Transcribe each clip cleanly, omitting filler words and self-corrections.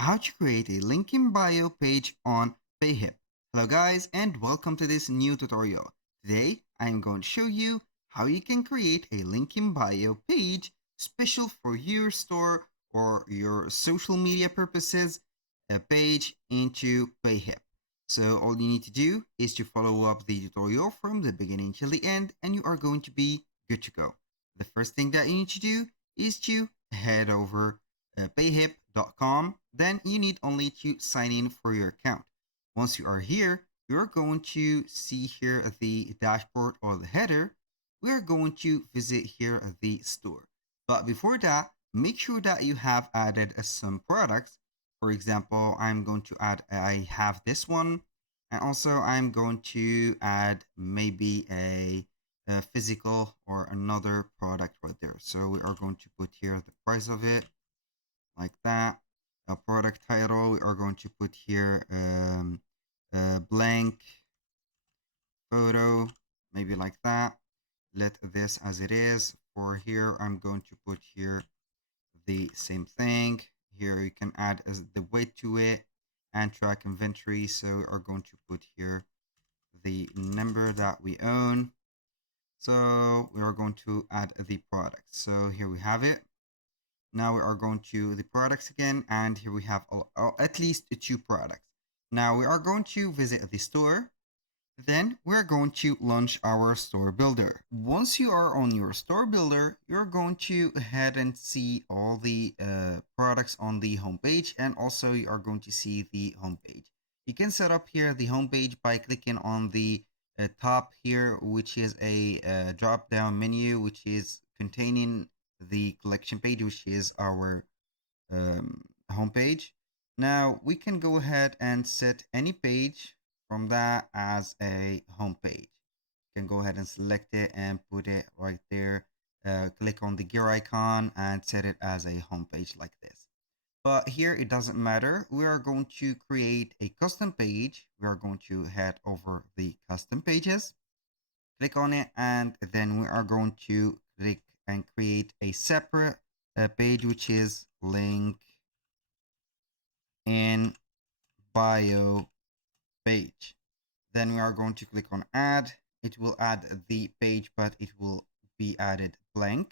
How to create a link in bio page on Payhip. Hello guys and welcome to this new tutorial. Today I am going to show you how you can create a link in bio page special for your store or your social media purposes, a page into Payhip. So all you need to do is to follow up the tutorial from the beginning till the end and you are going to be good to go. The first thing that you need to do is to head over payhip.com. Then you need only to sign in for your account. Once you are here, you're going to see here the dashboard or the header. We are going to visit here the store. But before that, make sure that you have added some products. For example, I'm going to add, I have this one. And also I'm going to add maybe a physical or another product right there. So we are going to put here the price of it like that. A product title, we are going to put here a blank photo, maybe like that. Let this as it is. For here, I'm going to put here the same thing. Here you can add as the weight to it and track inventory. So we are going to put here the number that we own. So we are going to add the product. So here we have it. Now we are going to the products again, and here we have at least two products. Now we are going to visit the store. Then we're going to launch our store builder. Once you are on your store builder, you're going to head and see all the products on the homepage, and also you are going to see the homepage. You can set up here the homepage by clicking on the top here, which is a drop down menu, which is containing the collection page, which is our homepage. Now we can go ahead and set any page from that as a homepage. You can go ahead and select it and put it right there. Click on the gear icon and set it as a homepage like this. But here it doesn't matter. We are going to create a custom page. We are going to head over the custom pages, click on it, and then we are going to click and create a separate page, which is link in bio page. Then we are going to click on add. It will add the page, but it will be added blank.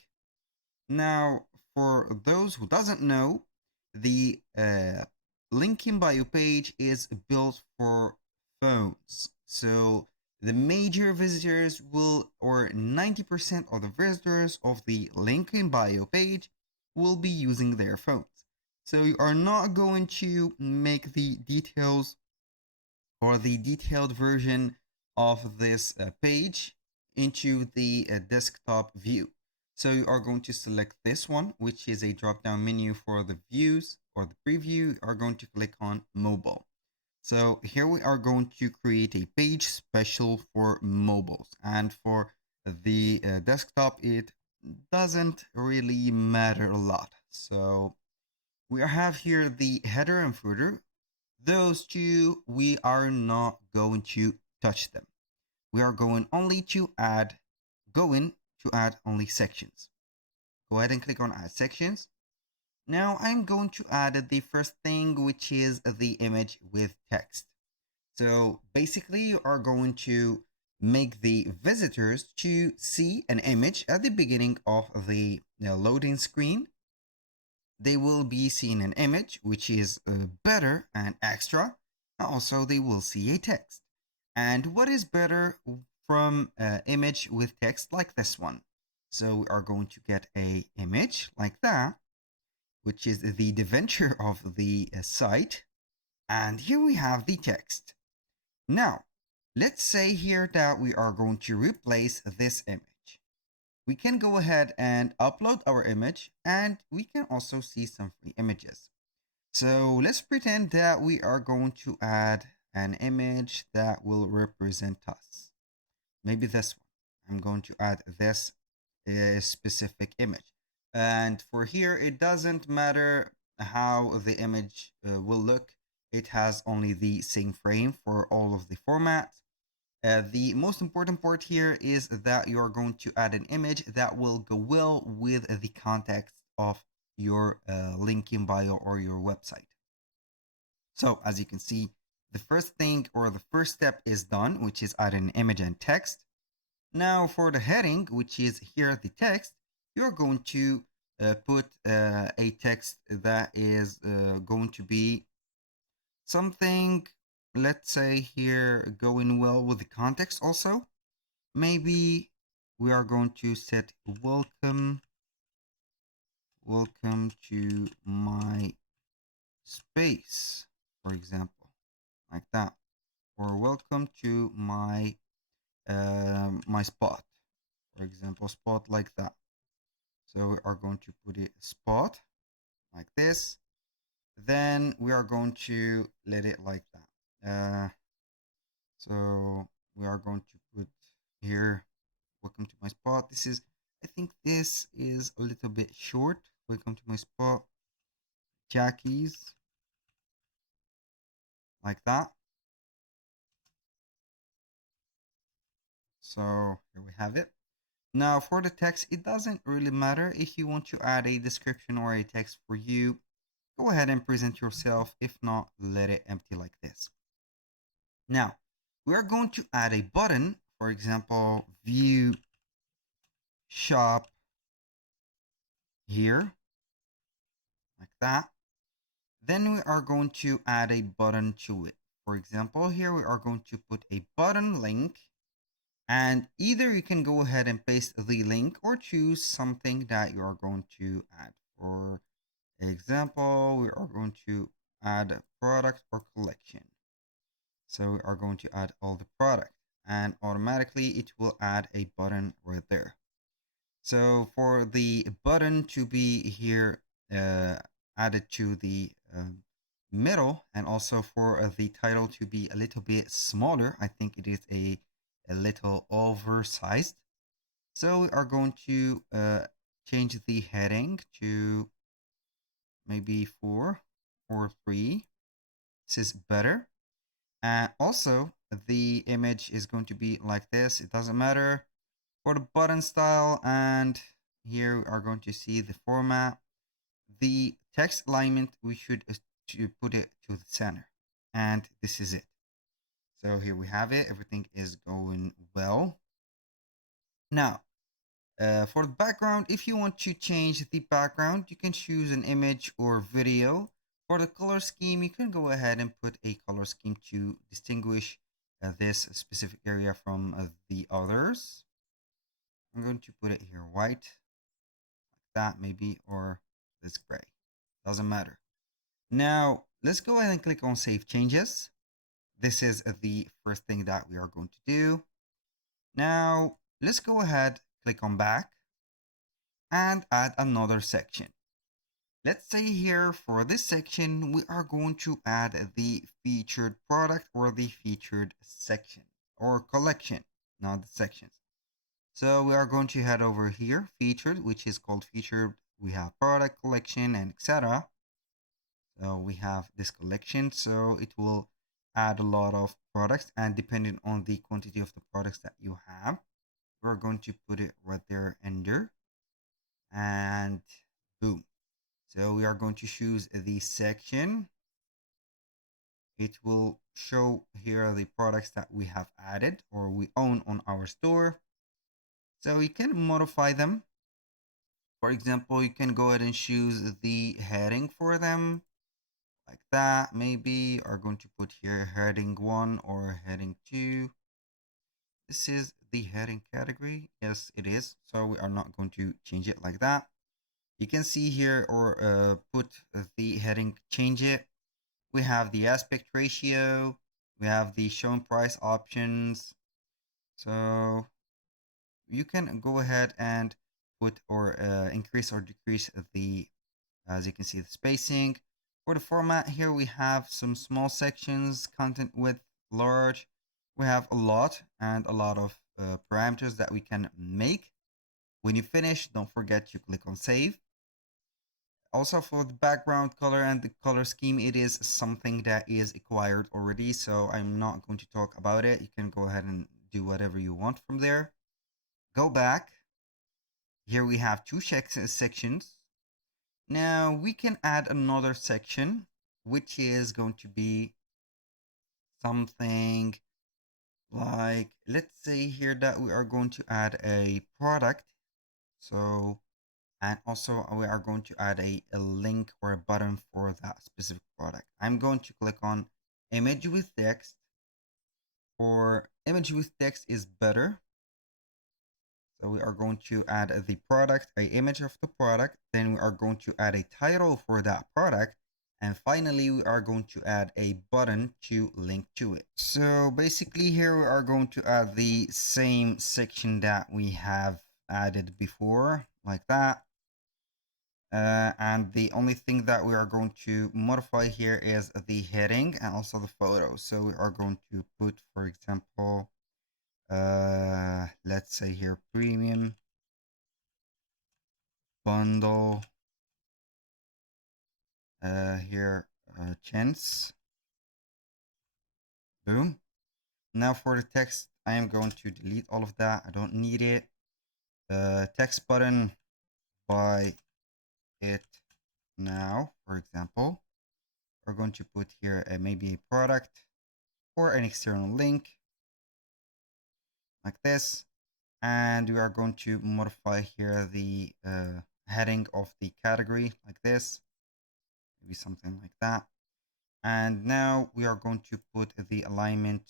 Now, for those who doesn't know, the link in bio page is built for phones. So the major visitors will, or 90% of the visitors of the link in bio page will be using their phones. So you are not going to make the details or the detailed version of this page into the desktop view. So you are going to select this one, which is a drop down menu for the views or the preview. You are going to click on mobile. So here we are going to create a page special for mobiles, and for the desktop, it doesn't really matter a lot. So we have here the header and footer. Those two, we are not going to touch them. We are going only to add only sections. Go ahead and click on add sections. Now I'm going to add the first thing, which is the image with text. So basically you are going to make the visitors to see an image at the beginning of the loading screen. They will be seeing an image, which is better and extra. Also, they will see a text. And what is better from image with text like this one? So we are going to get a image like that, which is the debenture of the site. And here we have the text. Now, let's say here that we are going to replace this image. We can go ahead and upload our image, and we can also see some free images. So let's pretend that we are going to add an image that will represent us. Maybe this one. I'm going to add this specific image. And for here, it doesn't matter how the image will look. It has only the same frame for all of the formats. The most important part here is that you are going to add an image that will go well with the context of your link in bio or your website. So as you can see, the first thing or the first step is done, which is add an image and text. Now for the heading, which is here the text, you're going to put a text that is going to be something, let's say here, going well with the context also. Maybe we are going to set welcome to my space, for example, like that, or welcome to my my spot, for example, spot like that. So we are going to put it spot like this. Then we are going to let it like that. So we are going to put here, welcome to my spot. I think this is a little bit short. Welcome to my spot, Jackie's, like that. So here we have it. Now for the text, it doesn't really matter if you want to add a description or a text for you. Go ahead and present yourself. If not, let it empty like this. Now, we are going to add a button, for example, view shop here, like that. Then we are going to add a button to it. For example, here we are going to put a button link, and either you can go ahead and paste the link or choose something that you are going to add. For example, we are going to add a product or collection. So we are going to add all the product, and automatically it will add a button right there. So for the button to be here added to the middle, and also for the title to be a little bit smaller, I think it is a little oversized. So we are going to change the heading to maybe 4 or 3. This is better. And also the image is going to be like this. It doesn't matter for the button style. And here we are going to see the format. The text alignment, we should to put it to the center. And this is it. So here we have it. Everything is going well. Now, for the background, if you want to change the background, you can choose an image or video. For the color scheme, you can go ahead and put a color scheme to distinguish this specific area from the others. I'm going to put it here white, like that maybe, or this gray. Doesn't matter. Now, let's go ahead and click on Save Changes. This is the first thing that we are going to do. Now, let's go ahead, click on Back, and add another section. Let's say here for this section, we are going to add the featured product or the featured section or collection, not the sections. So we are going to head over here, featured, which is called featured. We have product, collection, and etc. So we have this collection. So it will add a lot of products, and depending on the quantity of the products that you have, we're going to put it right there, enter, and boom. So we are going to choose the section. It will show here the products that we have added or we own on our store. So you can modify them. For example, you can go ahead and choose the heading for them like that. Maybe are going to put here heading 1 or heading 2. This is the heading category. Yes, it is. So we are not going to change it like that. You can see here or put the heading, change it. We have the aspect ratio. We have the shown price options. So you can go ahead and put or increase or decrease the, as you can see, the spacing. For the format here, we have some small sections, content width, large. We have a lot and a lot of parameters that we can make. When you finish, don't forget to click on save. Also for the background color and the color scheme, it is something that is acquired already, so I'm not going to talk about it. You can go ahead and do whatever you want from there. Go back. Here we have two sections. Now we can add another section which is going to be something like, let's say here that we are going to add a product. So, and also we are going to add a link or a button for that specific product. I'm going to click on image with text, or image with text is better. So we are going to add the product, an image of the product. Then we are going to add a title for that product. And finally, we are going to add a button to link to it. So basically here we are going to add the same section that we have added before, like that. And the only thing that we are going to modify here is the heading and also the photo. So we are going to put, for example, let's say here, premium bundle, here, chance, boom. Now for the text, I am going to delete all of that. I don't need it. Text button, buy it now, for example. We're going to put here maybe a product or an external link like this. And we are going to modify here the heading of the category like this, maybe something like that. And now we are going to put the alignment,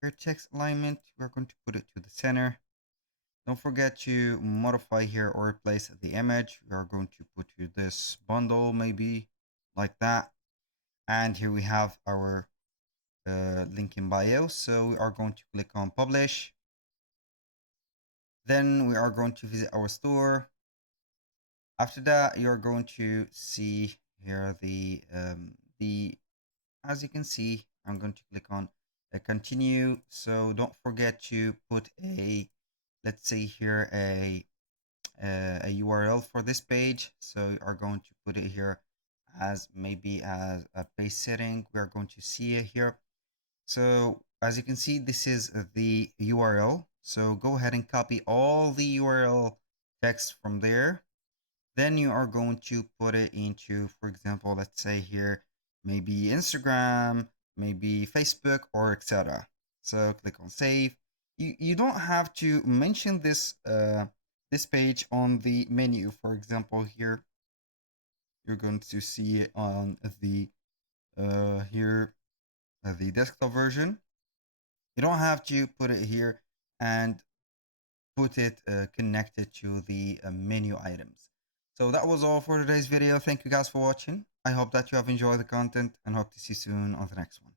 here text alignment, we're going to put it to the center. Don't forget to modify here or replace the image. We are going to put here this bundle, maybe like that. And here we have our link in bio. So we are going to click on publish. Then we are going to visit our store. After that, you're going to see here the as you can see, I'm going to click on continue. So don't forget to put a, let's say here, a URL for this page. So you are going to put it here as maybe as a page setting. We are going to see it here. So as you can see, this is the URL. So go ahead and copy all the URL text from there. Then you are going to put it into, for example, let's say here, maybe Instagram, maybe Facebook, or etc. So click on save. You don't have to mention this this page on the menu. For example, here you're going to see it on the here the desktop version. You don't have to put it here and put it connected to the menu items. So that was all for today's video. Thank you guys for watching. I hope that you have enjoyed the content and hope to see you soon on the next one.